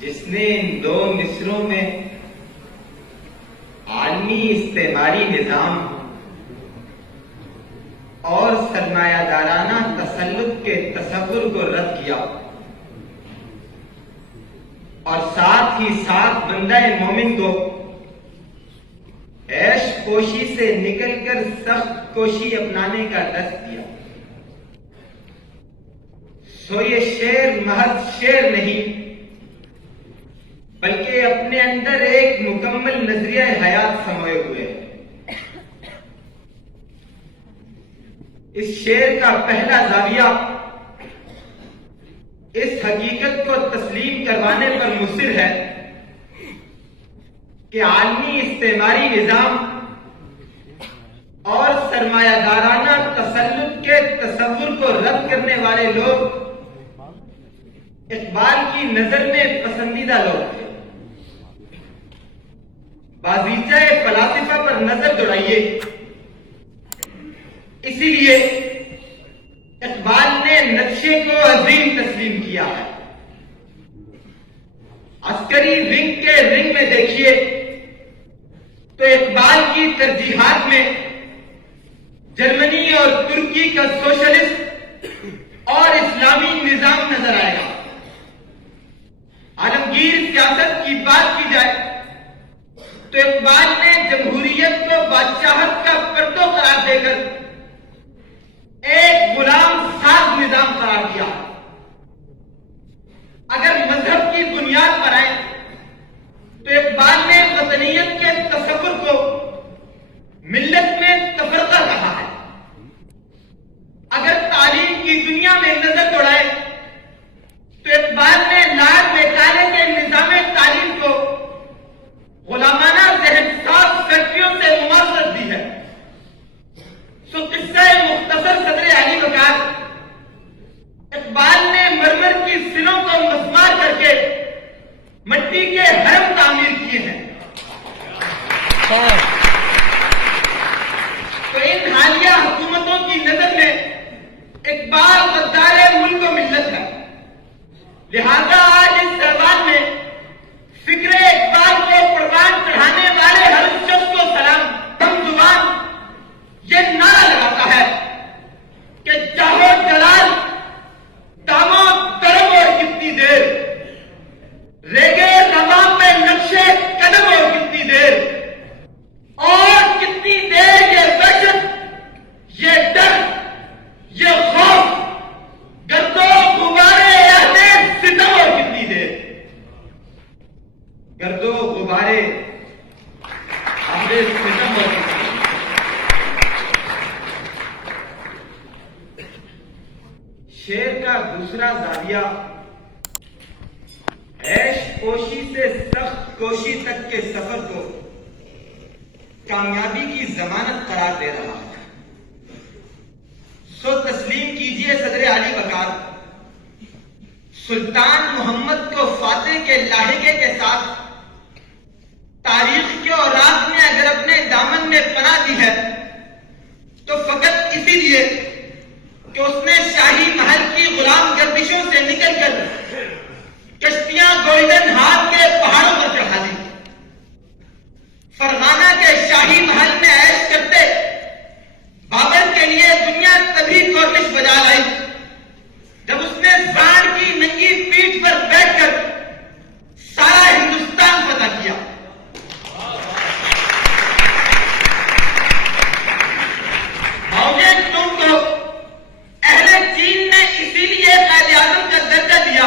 جس نے ان دو مصروں میں عالمی استعماری نظام اور سرمایہ دارانہ تسلط کے تصور کو رد کیا اور ساتھ ہی ساتھ بندہ مومن کو عیش کوشی سے نکل کر سخت کوشی اپنانے کا درس دیا، سو یہ شعر محض شعر نہیں بلکہ اپنے اندر ایک مکمل نظریہ حیات سموئے ہوئے ہے۔ اس شعر کا پہلا زاویہ اس حقیقت کو تسلیم کروانے پر مصر ہے کہ عالمی استعماری نظام اور سرمایہ دارانہ تسلط کے تصور کو رد کرنے والے لوگ اقبال کی نظر میں پسندیدہ لوگ تھے۔ بازیچہ فلاسفہ پر نظر دوڑائیے، اسی لیے اقبال نے نقشے کو عظیم تسلیم کیا ہے۔ عسکری رنگ کے رنگ میں دیکھیے تو اقبال کی ترجیحات میں جرمنی اور ترکی کا سوشلسٹ اور اسلامی نظام نظر آئے گا۔ عالمگیر سیاست کی بات کی جائے تو اقبال نے جمہوریت کو بادشاہت کا پردو قرار دے کر ایک غلام ساز نظام قرار دیا۔ اگر مذہب کی بنیاد پر آئے تو اقبال نے وطنیت کے تصور کو ملت میں تفرقہ کہا ہے۔ اگر تعلیم کی دنیا میں نظر دوڑائے تو اقبال نے لاڈ میکالے کے نظام تعلیم کو غلامانہ ذہن ساز فیکٹریوں سے مماثلت دی ہے۔ سو قصہ مختصر صدر علی وقار، اقبال نے مرمر کی سلوں کو مسمار کر کے مٹی کے حرم تعمیر کیے ہیں۔ تو ان حالیہ حکومتوں کی نظر میں اقبال غدار ملک و ملت ہے، لہذا آج اس دربار میں فکر اقبال کو قربان چڑھانے والے ہر شخص کو سلام ہم زبان یہ نعرہ لگاتا ہے کہ چاہو جلال دامو درم اور کتنی دیر، ریگے رواں پہ نقشے قدم اور کتنی دیر، اور کتنی دیر یہ وحشت، یہ ڈر، یہ خوف، گرد و غبارے اہل ستم اور کتنی دیر، گرد و غبارے اہل ستم اور کتنی دیر۔ شعر کا دوسرا زاویہ عیش کوشی سے سخت کوشی تک کے سفر کو کامیابی کی ضمانت قرار دے رہا ہے۔ سو تسلیم کیجئے صدر علی وقار، سلطان محمد کو فاتح کے لاحقے کے ساتھ تاریخ کے اوراق میں اگر اپنے دامن میں پناہ دی ہے تو فقط اسی لیے کہ اس نے شاہی محل کی غلام گردشوں سے نکل کر کشتیاں گولڈن ہارٹ کے پہاڑوں پر چڑھا دی۔ فرغانہ کے شاہی محل میں عیش کرتے بابر کے لیے دنیا تبھی کورنش بجا لائی جب اس نے زار کی ننگی پیٹھ پر بیٹھ کر سارا ہندوستان فتح کیا۔ تم کو اہل چین نے اسی لیے قائد اعظم کا درجہ دیا